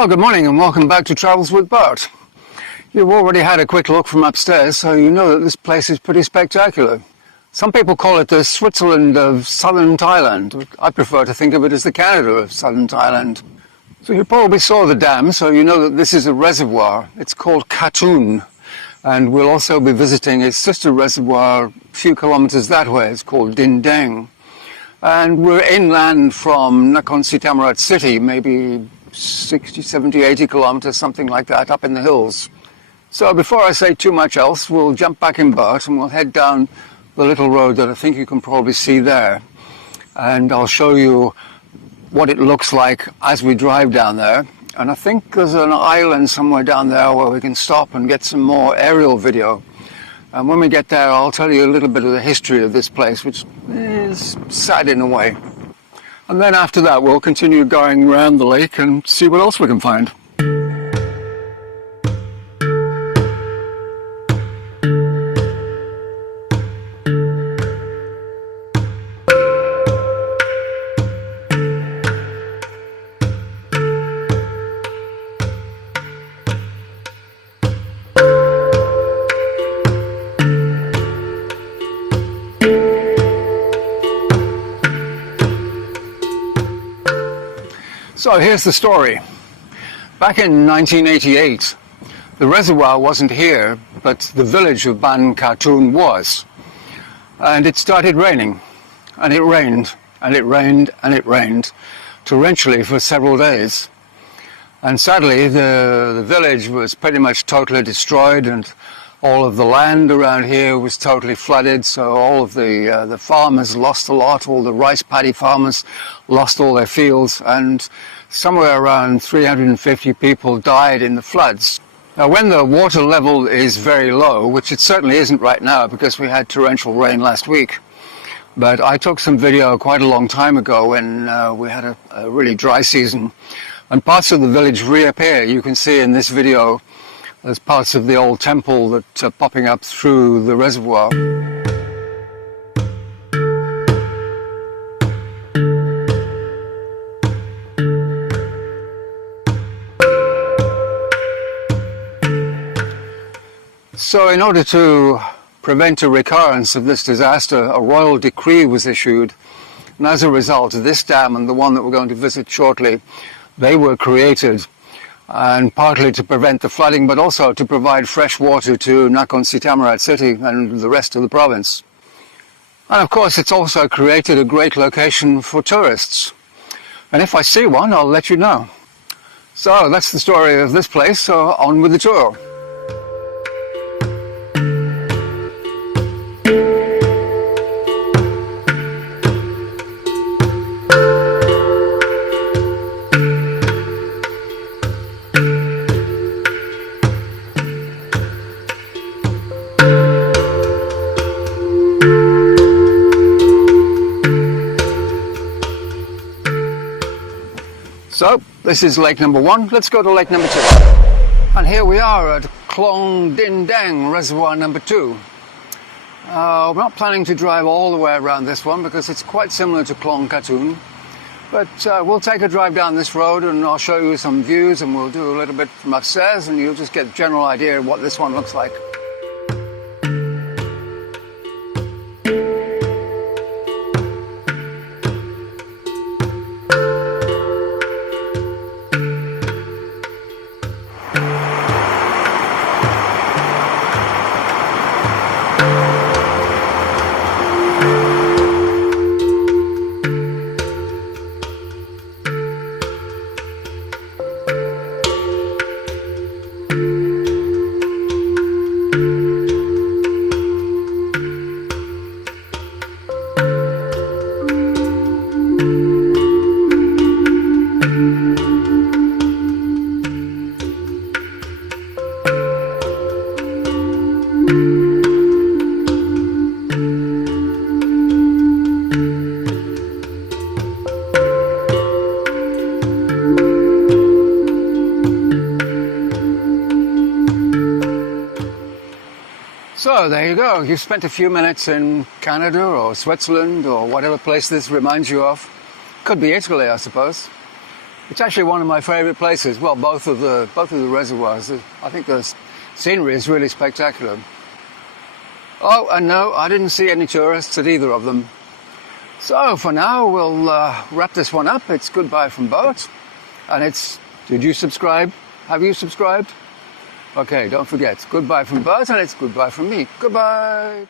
Well, good morning and welcome back to Travels with Bart. You've already had a quick look from upstairs, so you know that this place is pretty spectacular. Some people call it the Switzerland of Southern Thailand. I prefer to think of it as the Canada of Southern Thailand. So you probably saw the dam, so you know that this is a reservoir. It's called Kathun, and we'll also be visiting its sister reservoir a few kilometers that way. It's called Din Daeng. And we're inland from Nakhon Si Thammarat city, maybe 60, 70, 80 kilometers, something like that, up in the hills. So before I say too much else, we'll jump back in boat and we'll head down the little road that I think you can probably see there. And I'll show you what it looks like as we drive down there. And I think there's an island somewhere down there where we can stop and get some more aerial video. And when we get there, I'll tell you a little bit of the history of this place, which is sad in a way. And then after that, we'll continue going around the lake and see what else we can find. So here's the story. Back in 1988, the reservoir wasn't here, but the village of Ban Kathun was. And it started raining, and it rained, and it rained, and it rained, torrentially for several days. And sadly, the village was pretty much totally destroyed, and all of the land around here was totally flooded, so all of the farmers lost a lot, all the rice paddy farmers lost all their fields, and somewhere around 350 people died in the floods. Now, when the water level is very low, which it certainly isn't right now because we had torrential rain last week, but I took some video quite a long time ago when we had a really dry season, and parts of the village reappear. You can see in this video there's parts of the old temple that are popping up through the reservoir. So in order to prevent a recurrence of this disaster, a royal decree was issued, and as a result, this dam and the one that we're going to visit shortly, they were created, and partly to prevent the flooding, but also to provide fresh water to Nakhon Si Thammarat city and the rest of the province. And of course, it's also created a great location for tourists. And if I see one, I'll let you know. So that's the story of this place, so on with the tour. So, this is lake number 1. Let's go to lake number 2. And here we are at Khlong Din Daeng, reservoir number 2. We're not planning to drive all the way around this one because it's quite similar to Khlong Kathun. But we'll take a drive down this road and I'll show you some views, and we'll do a little bit from upstairs and you'll just get a general idea of what this one looks like. So there you go. You've spent a few minutes in Canada or Switzerland or whatever place this reminds you of. Could be Italy, I suppose. It's actually one of my favourite places. Well, both of the reservoirs. I think the scenery is really spectacular. Oh, and no, I didn't see any tourists at either of them. So for now, we'll wrap this one up. It's goodbye from boat, and it's. Did you subscribe? Have you subscribed? Okay, don't forget. Goodbye from boat, and it's goodbye from me. Goodbye.